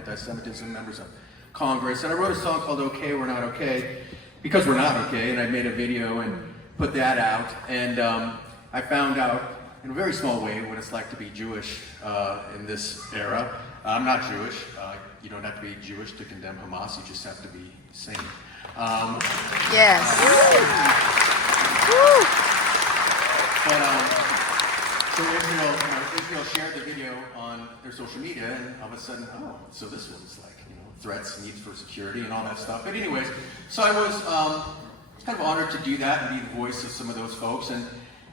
anti-Semitism, members of Congress, and I wrote a song called "Okay, We're Not Okay," because we're not okay, and I made a video and put that out, and I found out in a very small way what it's like to be Jewish in this era. I'm not Jewish. You don't have to be Jewish to condemn Hamas. You just have to be sane. Yes. So Israel shared the video on their social media, and all of a sudden, oh, so this one's like, threats, needs for security, and all that stuff. But anyways, so I was kind of honored to do that and be the voice of some of those folks.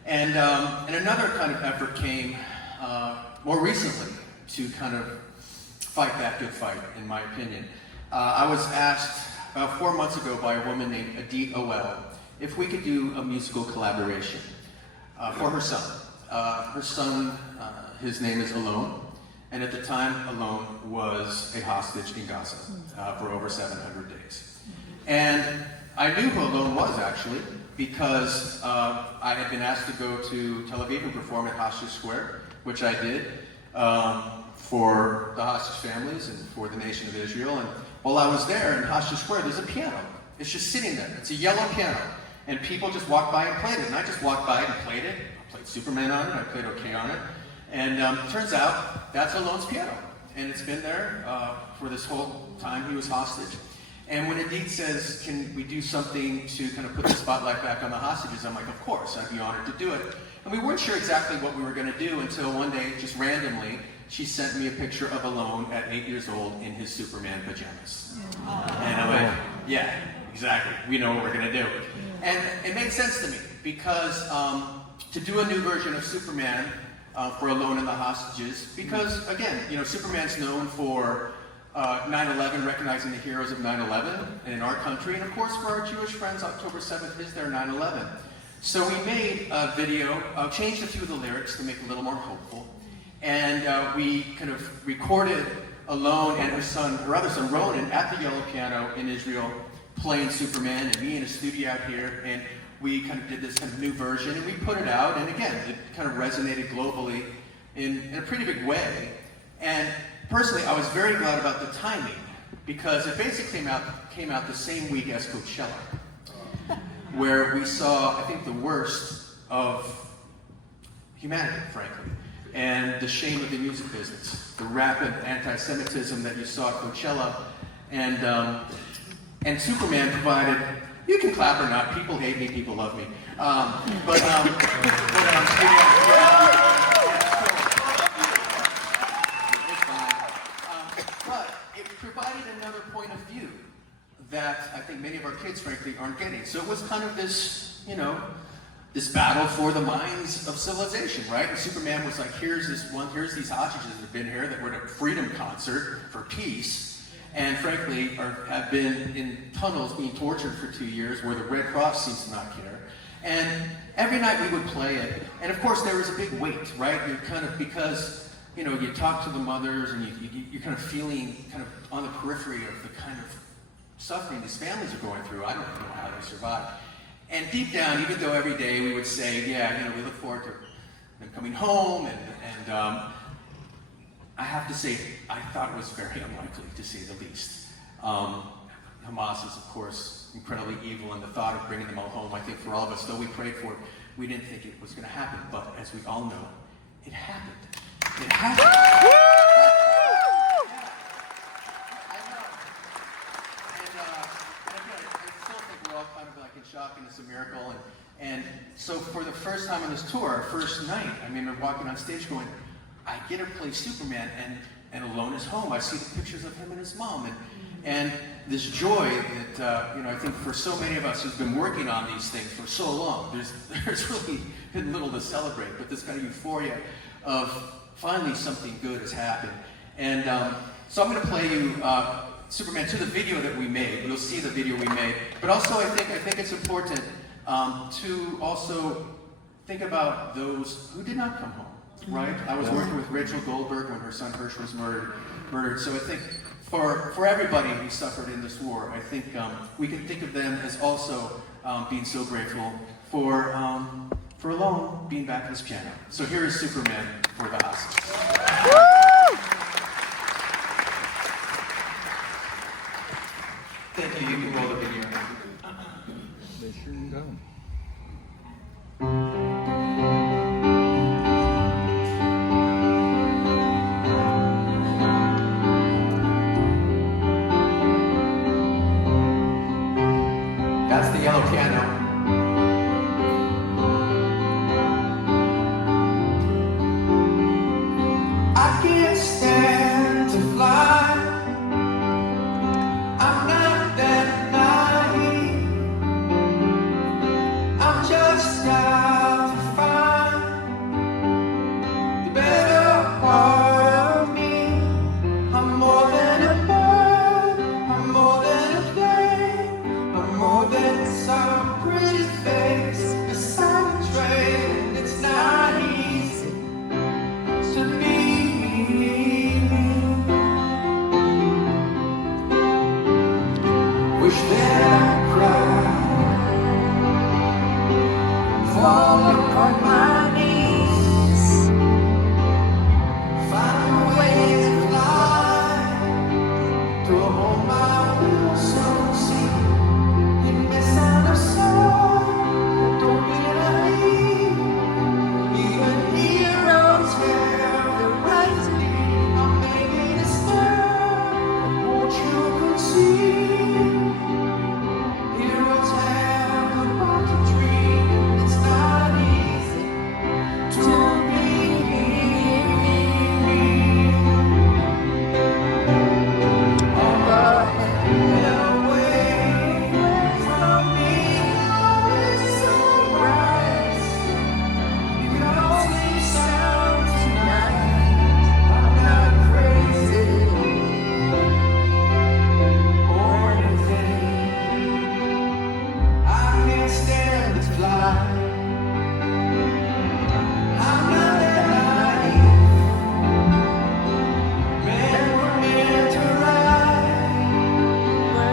And another kind of effort came more recently to kind of fight that good fight, in my opinion. I was asked about 4 months ago by a woman named Adit Oel if we could do a musical collaboration for her son. Her son, his name is Alon, and at the time, Alon was a hostage in Gaza for over 700 days. And I knew who Alon was, actually, because I had been asked to go to Tel Aviv and perform at Hostage Square, which I did for the hostage families and for the nation of Israel. And while I was there in Hostage Square, there's a piano. It's just sitting there. It's a yellow piano. And people just walked by and played it. And I just walked by and played it. I played Superman on it. I played Okay on it. And turns out that's Alon's piano. And it's been there for this whole time he was hostage. And when Adit says, can we do something to kind of put the spotlight back on the hostages, I'm like, of course, I'd be honored to do it. And we weren't sure exactly what we were going to do until one day, just randomly, she sent me a picture of Alon at 8 years old in his Superman pajamas. And I'm like, yeah, exactly. We know what we're going to do. And it made sense to me because to do a new version of Superman for Alon and the hostages, because again, Superman's known for 9/11, recognizing the heroes of 9/11 in our country, and of course for our Jewish friends, October 7th is their 9/11. So we made a video, changed a few of the lyrics to make it a little more hopeful, and we kind of recorded Alon and her other son Ronan at the yellow piano in Israel playing Superman, and me in a studio out here, and we kind of did this kind of new version, and we put it out, and again, it kind of resonated globally in a pretty big way. And personally, I was very glad about the timing, because it basically came out the same week as Coachella, where we saw, I think, the worst of humanity, frankly, and the shame of the music business, the rapid anti-Semitism that you saw at Coachella, and Superman provided, you can clap or not, people hate me, people love me, but it provided another point of view that I think many of our kids, frankly, aren't getting. So it was kind of this, this battle for the minds of civilization, right? And Superman was like, here's these hostages that have been here that were at a freedom concert for peace, and frankly have been in tunnels being tortured for 2 years where the Red Cross seems to not care. And every night we would play it, and of course there was a big weight, right? You're kind of, because you talk to the mothers and you're kind of feeling kind of on the periphery of the kind of suffering these families are going through. I don't know how they survive. And deep down, even though every day we would say, yeah, we look forward to them coming home, and I have to say, I thought it was very unlikely, to say the least. Hamas is, of course, incredibly evil, and the thought of bringing them all home, I think for all of us, though we prayed for it, we didn't think it was going to happen. But as we all know, it happened. It happened. I know. And I still think we're all kind of like in shock, and it's a miracle. And so for the first time on this tour, our first night, we're walking on stage going, I get to play Superman, and Alon is home. I see the pictures of him and his mom, and this joy that I think for so many of us who've been working on these things for so long, there's really been little to celebrate, but this kind of euphoria of finally something good has happened. And so I'm going to play you Superman to the video that we made. You'll see the video we made, but also I think it's important to also think about those who did not come home. Right? I was working with Rachel Goldberg when her son Hirsch was murdered. So I think for everybody who suffered in this war, I think we can think of them as also being so grateful for Alon being back in his piano. So here is Superman for the hostages. Thank you. You can roll the video. They sure don't. That's the yellow piano. I can't stand to fly. I'm not that naive. I'm just out to find the better part of me. I'm more than a bird. I'm more than a plane. I'm more than some pretty face beside the train. It's not easy to be me. Wish that I cried, fall upon my knees, find a way to fly to a home I will soon see. You misunderstood, don't be naive. Even heroes have the right to leave. I may be disturbed, won't you concede? Heroes have the right to dream. It's not easy to be me. On the away from me, always so bright. You can only sound tonight. I'm not crazy or anything. I can't stand to fly. I'm not that naive. Men were meant to ride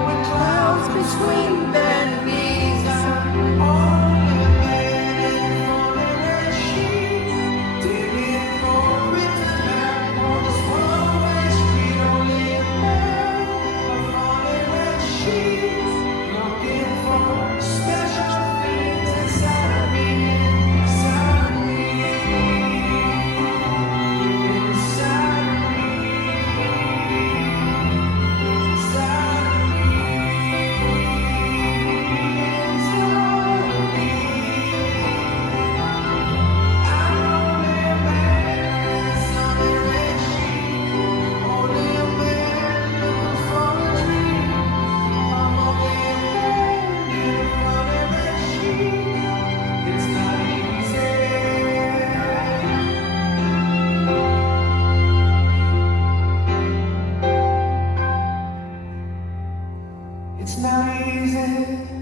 with clouds between their knees. I'm only a man on their sheets, digging for kryptonite on this one-way street. Only a man on their sheets, looking for special things inside me, inside me, inside me, inside me, I'm only a man on a red sheet, only a man looking for a dream. I'm only a man on a red sheet. It's not easy. It's not easy.